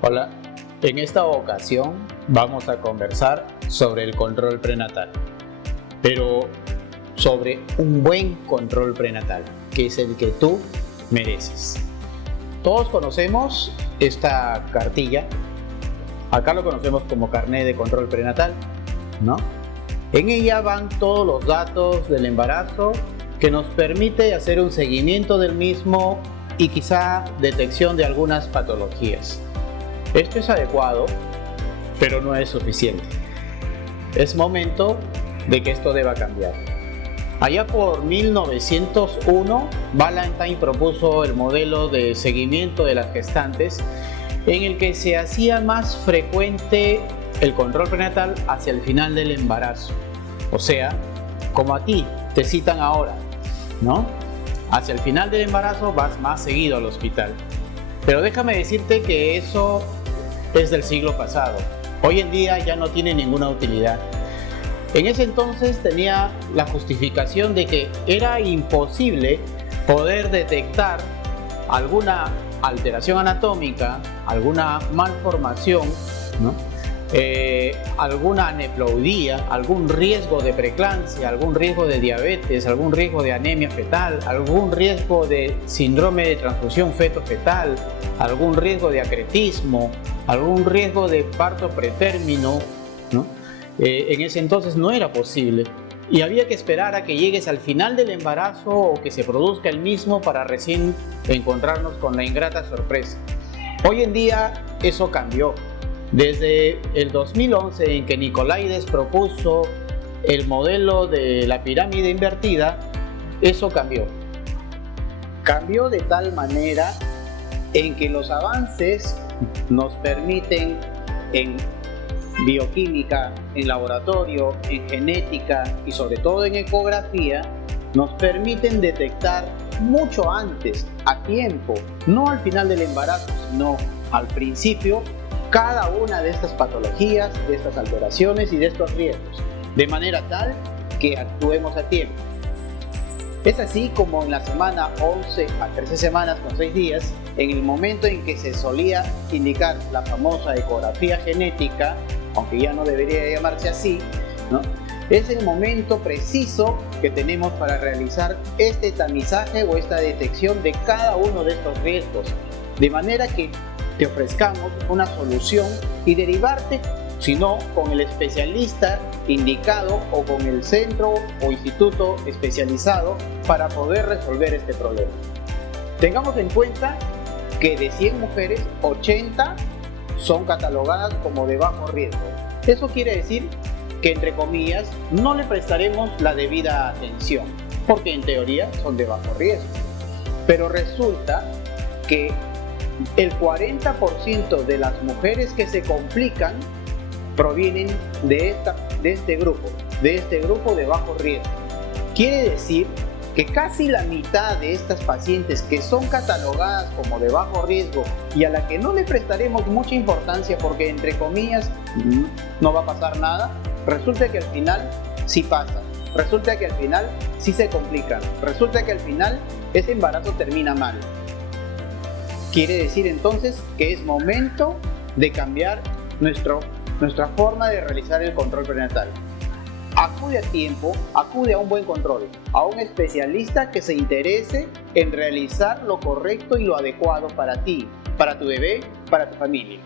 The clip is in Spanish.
Hola, en esta ocasión vamos a conversar sobre el control prenatal, pero sobre un buen control prenatal, que es el que tú mereces. Todos conocemos esta cartilla, acá lo conocemos como carnet de control prenatal, ¿no? En ella van todos los datos del embarazo que nos permite hacer un seguimiento del mismo y quizá detección de algunas patologías. Esto es adecuado, pero no es suficiente. Es momento de que esto deba cambiar. Allá por 1901, Ballantyne propuso el modelo de seguimiento de las gestantes en el que se hacía más frecuente el control prenatal hacia el final del embarazo. O sea, como a ti te citan ahora, ¿no? Hacia el final del embarazo vas más seguido al hospital. Pero déjame decirte que eso es del siglo pasado. Hoy en día ya no tiene ninguna utilidad. En ese entonces tenía la justificación de que era imposible poder detectar alguna alteración anatómica, alguna malformación, ¿no? Alguna aneuploidía, algún riesgo de preeclampsia, algún riesgo de diabetes, algún riesgo de anemia fetal, algún riesgo de síndrome de transfusión feto-fetal, algún riesgo de acretismo, algún riesgo de parto pretérmino, ¿no? En ese entonces no era posible y había que esperar a que llegues al final del embarazo o que se produzca el mismo para recién encontrarnos con la ingrata sorpresa. Hoy en día eso cambió. Desde el 2011, en que Nicolaides propuso el modelo de la pirámide invertida, eso cambió. Cambió de tal manera en que los avances nos permiten en bioquímica, en laboratorio, en genética y sobre todo en ecografía, nos permiten detectar mucho antes, a tiempo, no al final del embarazo, sino al principio, cada una de estas patologías, de estas alteraciones y de estos riesgos, de manera tal que actuemos a tiempo. Es así como en la semana 11 a 13 semanas con 6 días, en el momento en que se solía indicar la famosa ecografía genética, aunque ya no debería llamarse así, ¿no? Es el momento preciso que tenemos para realizar este tamizaje o esta detección de cada uno de estos riesgos, de manera que te ofrezcamos una solución y derivarte, si no, con el especialista indicado o con el centro o instituto especializado para poder resolver este problema. Tengamos en cuenta que de 100 mujeres, 80 son catalogadas como de bajo riesgo. Eso quiere decir que, entre comillas, no le prestaremos la debida atención, porque en teoría son de bajo riesgo. Pero resulta que el 40% de las mujeres que se complican provienen de este grupo de bajo riesgo. Quiere decir que casi la mitad de estas pacientes que son catalogadas como de bajo riesgo y a la que no le prestaremos mucha importancia porque, entre comillas, no va a pasar nada, resulta que al final sí pasa, resulta que al final sí se complican, resulta que al final ese embarazo termina mal. Quiere decir entonces que es momento de cambiar nuestra forma de realizar el control prenatal. Acude a tiempo, acude a un buen control, a un especialista que se interese en realizar lo correcto y lo adecuado para ti, para tu bebé, para tu familia.